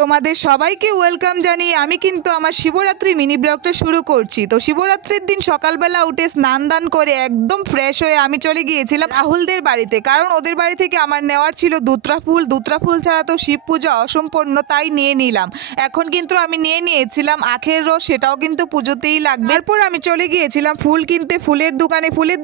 তোমাদের সবাইকে ওয়েলকাম জানিয়ে আমি কিন্তু আমার শিবরাত্রি মিনি ব্লগটা শুরু করছি। তো শিবরাত্রির দিন সকালবেলা উঠে স্নান দান করে একদম ফ্রেশ হয়ে আমি চলে গিয়েছিলাম রাহুলদের বাড়িতে, কারণ ওদের বাড়ি থেকে আমার নেওয়ার ছিল দুত্রা ফুল ছাড়া তো শিব পূজা অসম্পূর্ণ, তাই নিয়ে নিলাম। এখন কিন্তু আমি নিয়ে নিয়েছিলাম আখের রস, সেটাও কিন্তু পুজোতেই লাগবে। তারপর আমি চলে গিয়েছিলাম ফুল কিনতে ফুলের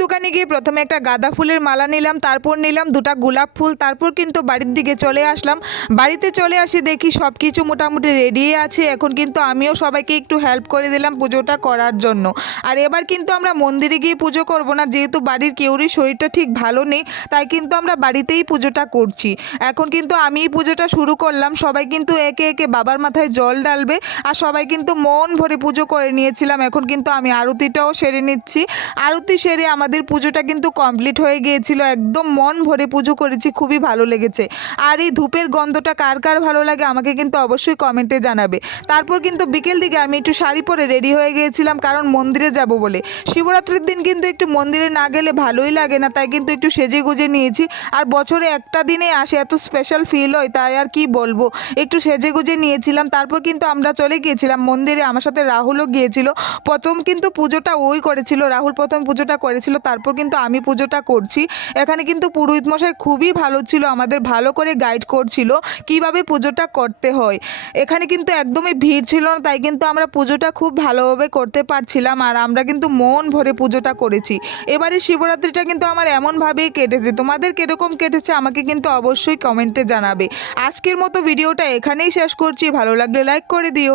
দোকানে গিয়ে প্রথমে একটা গাঁদা ফুলের মালা নিলাম, তারপর নিলাম দুটা গোলাপ ফুল, তারপর কিন্তু বাড়ির দিকে চলে আসলাম। বাড়িতে চলে আসি দেখি সব কিছু মোটামুটি রেডি আছে। এখন কিন্তু আমিও সবাইকে একটু হেল্প করে দিলাম পুজোটা করার জন্য। আর এবার কিন্তু আমরা মন্দিরে গিয়ে পুজো করব না, যেহেতু বাড়ির কেউরই শরীরটা ঠিক ভালো নেই, তাই কিন্তু আমরা বাড়িতেই পুজোটা করছি। এখন কিন্তু আমিই পুজোটা শুরু করলাম। সবাই কিন্তু একে একে বাবার মাথায় জল ঢালবে, আর সবাই কিন্তু মন ভরে পুজো করে নিয়েছিলাম। এখন কিন্তু আমি আরতিটাও সেরে নিচ্ছি। আরতি সেরে আমাদের পুজোটা কিন্তু কমপ্লিট হয়ে গিয়েছিল। একদম মন ভরে পুজো করেছি, খুবই ভালো লেগেছে। আর এই ধূপের গন্ধটা কার কার ভালো লাগে আমাকে কিন্তু অবশ্যই কমেন্টে জানাবে। তারপর কিন্তু বিকেল দিকে আমি একটু শাড়ি পরে রেডি হয়ে গিয়েছিলাম, কারণ মন্দিরে যাব বলে। শিবরাত্রির দিন কিন্তু একটু মন্দিরে না গেলে ভালোই লাগে না, তাই কিন্তু একটু সেজে গুজে নিয়েছি। আর বছরে একটা দিনে আসে, এত স্পেশাল ফিল হয়, তাই আর কি বলবো, একটু সেজে গুজে নিয়েছিলাম। তারপর কিন্তু আমরা চলে গিয়েছিলাম মন্দিরে, আমার সাথে রাহুলও গিয়েছিল। প্রথম কিন্তু পুজোটা ওই করেছিল, রাহুল প্রথম পুজোটা করেছিল, তারপর কিন্তু আমি পুজোটা করছি। এখানে কিন্তু পুরোহিত মশাই খুবই ভালো ছিল, আমাদের ভালো করে গাইড করছিল কিভাবে পুজোটা করতে হয়। এখানে কিন্তু একদমই ভিড় ছিল না, তাই কিন্তু আমরা পুজোটা খুব ভালোভাবে করতে পারছিলাম। আর আমরা কিন্তু মন ভরে পুজোটা করেছি। এবারে শিবরাত্রিটা কিন্তু আমার এমনভাবেই কেটেছে। তোমাদের কীরকম কেটেছে আমাকে কিন্তু অবশ্যই কমেন্টে জানাবে। আজকের মতো ভিডিওটা এখানেই শেষ করছি। ভালো লাগলে লাইক করে দিও।